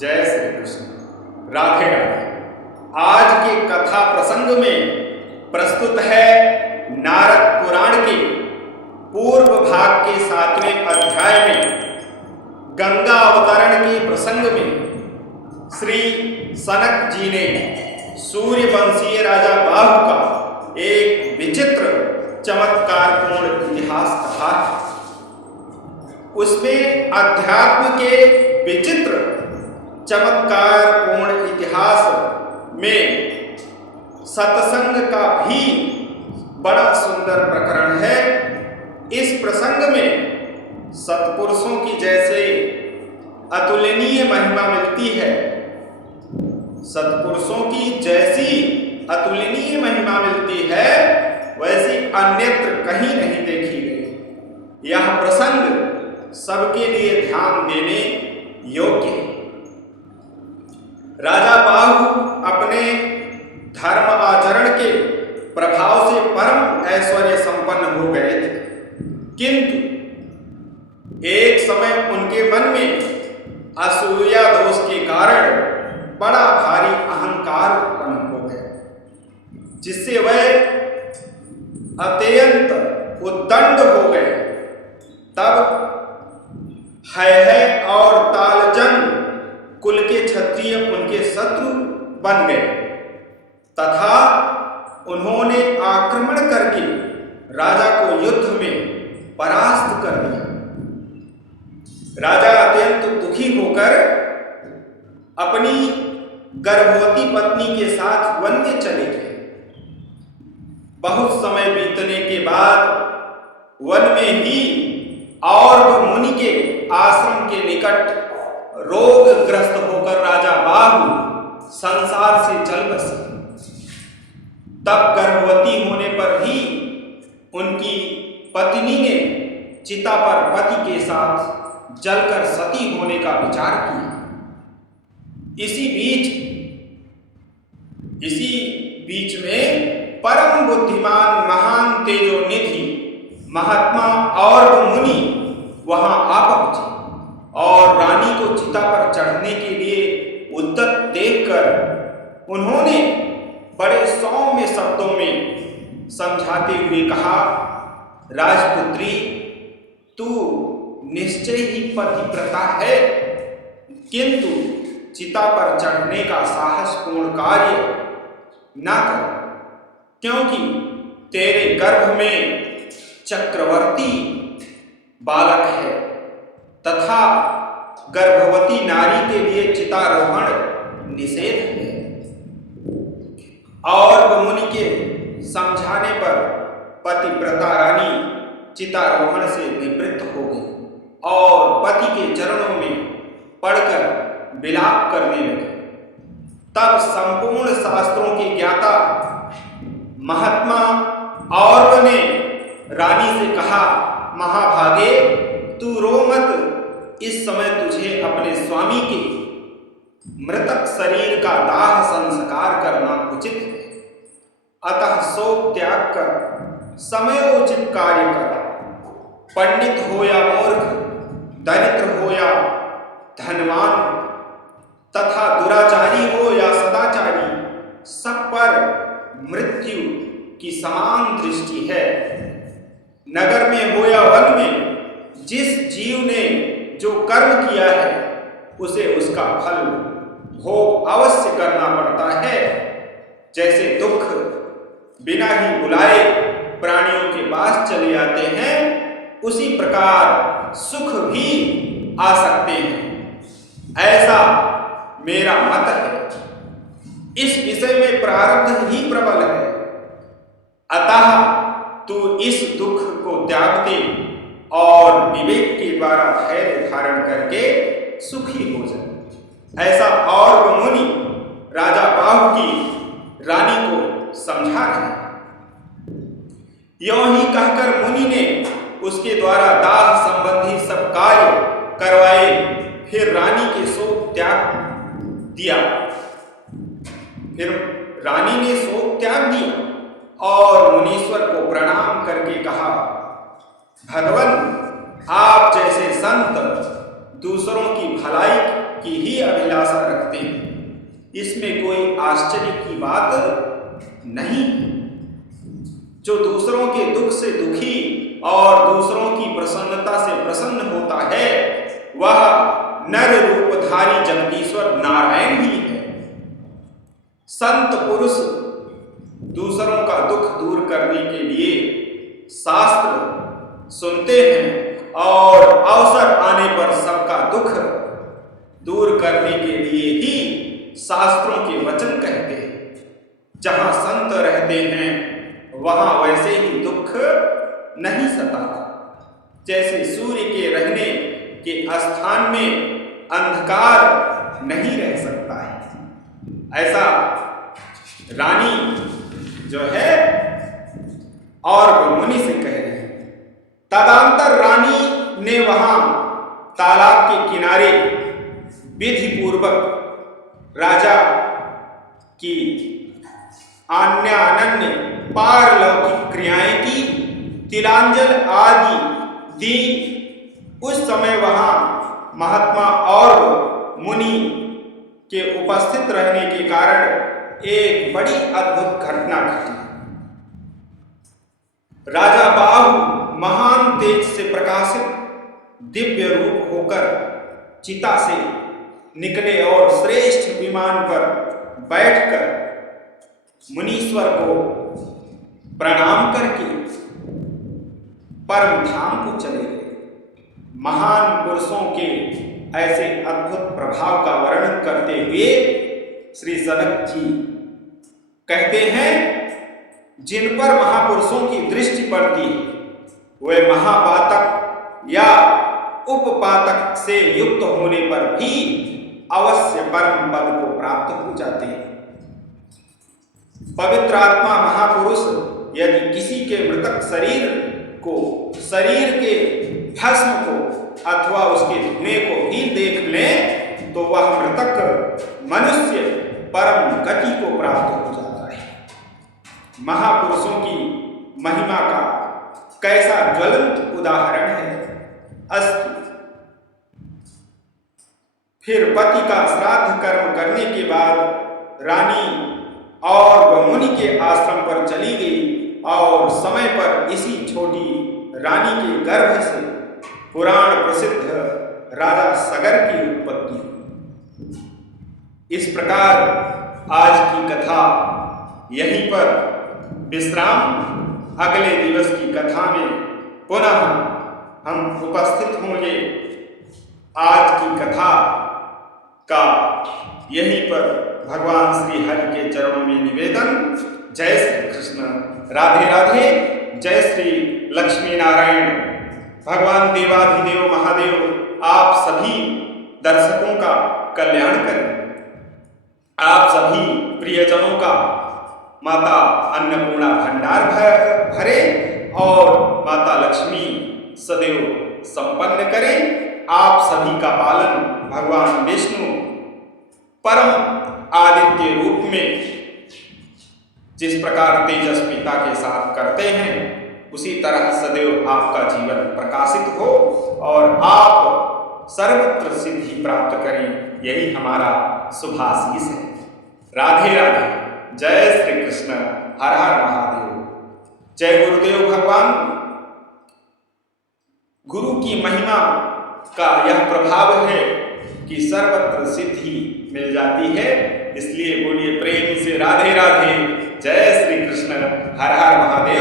जय श्री कृष्ण। राधे राधे। आज के कथा प्रसंग में प्रस्तुत है नारद पुराण के पूर्व भाग के 7वें अध्याय में गंगा अवतरण के प्रसंग में श्री सनक जी ने सूर्यवंशीय राजा बाहु का एक विचित्र चमत्कारपूर्ण इतिहास कहा है। उसमें अध्यात्म के विचित्र चमत्कारपूर्ण इतिहास में सत्संग का भी बड़ा सुंदर प्रकरण है। इस प्रसंग में सत्पुरुषों की जैसे अतुलनीय महिमा मिलती है, सत्पुरुषों की जैसी अतुलनीय महिमा मिलती है वैसी अन्यत्र कहीं नहीं देखी गई। यह प्रसंग सबके लिए ध्यान देने योग्य है। राजा बाहु अपने धर्म आचरण के प्रभाव से परम ऐश्वर्य संपन्न हो गए थे, किंतु एक समय उनके मन में असूया दोष के कारण बड़ा भारी अहंकार उत्पन्न हो गया, जिससे वह अत्यंत उद्दंड हो गए। तब है और तालजंग कुल के क्षत्रिय उनके शत्रु बन गए तथा उन्होंने आक्रमण करके राजा को युद्ध में परास्त कर दिया। राजा अत्यंत दुखी होकर अपनी गर्भवती पत्नी के साथ वन में चले गए। बहुत समय बीतने के बाद वन में ही और मुनि के आश्रम के निकट रोगग्रस्त होकर राजा बाहु संसार से चल बसे। तब गर्भवती होने पर भी उनकी पत्नी ने चिता पर पति के साथ जलकर सती होने का विचार किया। इसी बीच में परम बुद्धिमान महान तेजोनिधि महात्मा और मुनि वहां आ पहुंचे और रानी को चिता पर चढ़ने के लिए उद्यत देखकर उन्होंने बड़े सौम्य शब्दों में समझाते हुए कहा, राजपुत्री, तू निश्चय ही पतिव्रता है, किंतु चिता पर चढ़ने का साहसपूर्ण कार्य न कर, क्योंकि तेरे गर्भ में चक्रवर्ती बालक है तथा गर्भवती नारी के लिए चितारोहण निषेध है। और मुनि के समझाने पर पतिव्रता रानी चितारोहण से निवृत्त हो गई और पति के चरणों में पड़कर विलाप करने लगी। तब संपूर्ण शास्त्रों के ज्ञाता महात्मा और ने रानी से कहा, महाभागे, तू रो मत, इस समय तुझे अपने स्वामी के मृतक शरीर का दाह संस्कार करना उचित है, अतः शोक त्याग कर समयोचित कार्य कर। पंडित हो या मूर्ख, दरिद्र हो या धनवान तथा दुराचारी हो या सदाचारी, सब पर मृत्यु की समान दृष्टि है। नगर में हो या वन में जिस जीव ने जो कर्म किया है उसे उसका फल भोग अवश्य करना पड़ता है। जैसे दुख बिना ही बुलाए प्राणियों के पास चले आते हैं, उसी प्रकार सुख भी आ सकते हैं, ऐसा मेरा मत है। इस विषय में प्रारब्ध ही प्रबल है, अतः तू इस दुख को त्याग दे और विवेक के द्वारा धैर्य धारण करके सुखी हो जाए। ऐसा और मुनि राजा बाहु की रानी को समझा रहे। यों ही कहकर मुनि ने उसके द्वारा दाह संबंधी सब कार्य करवाए, फिर रानी के शोक त्याग दिया। फिर रानी ने शोक त्याग दिया और मुनीश्वर को प्रणाम करके कहा, भगवान, आप जैसे संत दूसरों की भलाई की ही अभिलाषा इसमें कोई आश्चर्य की बात नहीं। जो दूसरों के दुख से दुखी और दूसरों की प्रसन्नता से प्रसन्न होता है वह नर रूपधारी जगदीश्वर नारायण ही है। संत पुरुष दूसरों का दुख दूर करने के लिए शास्त्र सुनते हैं और अवसर आने पर सबका दुख दूर करने के लिए ही शास्त्रों के वचन कहते हैं। जहां संत रहते हैं वहां वैसे ही दुख नहीं सताता। जैसे सूर्य के रहने के स्थान में अंधकार नहीं रह सकता है, ऐसा रानी जो है और मुनि से कह रहे हैं। तदंतर रानी ने वहां तालाब के किनारे विधि पूर्वक राजा की अन्य पारलौकिक क्रियाएं की, तिलांजल आदि दी। उस समय वहां महात्मा और मुनि के उपस्थित रहने के कारण एक बड़ी अद्भुत घटना घटी। राजा बाहु महान तेज से प्रकाशित दिव्य रूप होकर चिता से निकले और श्रेष्ठ विमान पर बैठकर मुनीश्वर को प्रणाम करके परम धाम को चले गए। महान पुरुषों के ऐसे अद्भुत प्रभाव का वर्णन करते हुए श्री जनक जी कहते हैं, जिन पर महापुरुषों की दृष्टि पड़ती है वे महापातक या उपपातक से युक्त होने पर भी अवश्य परम पद को प्राप्त हो जाते हैं। पवित्र आत्मा महापुरुष यदि किसी के मृतक शरीर को, शरीर के भस्म को अथवा उसके धुएं को भी देख लें तो वह मृतक मनुष्य परम गति को प्राप्त हो जाता है। महापुरुषों की महिमा का कैसा ज्वलंत उदाहरण है। अस्तु। फिर पति का श्राद्ध कर्म करने के बाद रानी और मुनि के आश्रम पर चली गई और समय पर इसी छोटी रानी के गर्भ से पुराण प्रसिद्ध राजा सगर की उत्पत्ति हुई। इस प्रकार आज की कथा यहीं पर विश्राम। अगले दिवस की कथा में पुनः हम उपस्थित होंगे। आज की कथा का यहीं पर भगवान श्री हरि के चरणों में निवेदन। जय श्री कृष्ण, राधे राधे, जय श्री लक्ष्मी नारायण। भगवान देवाधिदेव महादेव आप सभी दर्शकों का कल्याण करें। आप सभी प्रियजनों का माता अन्नपूर्णा भंडार भरे और माता लक्ष्मी सदैव संपन्न करें। आप सभी का पालन भगवान विष्णु परम आदित्य रूप में जिस प्रकार तेजस्विता के साथ करते हैं उसी तरह सदैव आपका जीवन प्रकाशित हो और आप सर्वत्र सिद्धि प्राप्त करें, यही हमारा शुभाशीष है। राधे राधे, जय श्री कृष्ण, हर हर महादेव। जय गुरुदेव भगवान। गुरु की महिमा का यह प्रभाव है कि सर्वत्र सिद्धि मिल जाती है। इसलिए बोलिए प्रेम से राधे राधे, जय श्री कृष्ण, हर हर महादेव।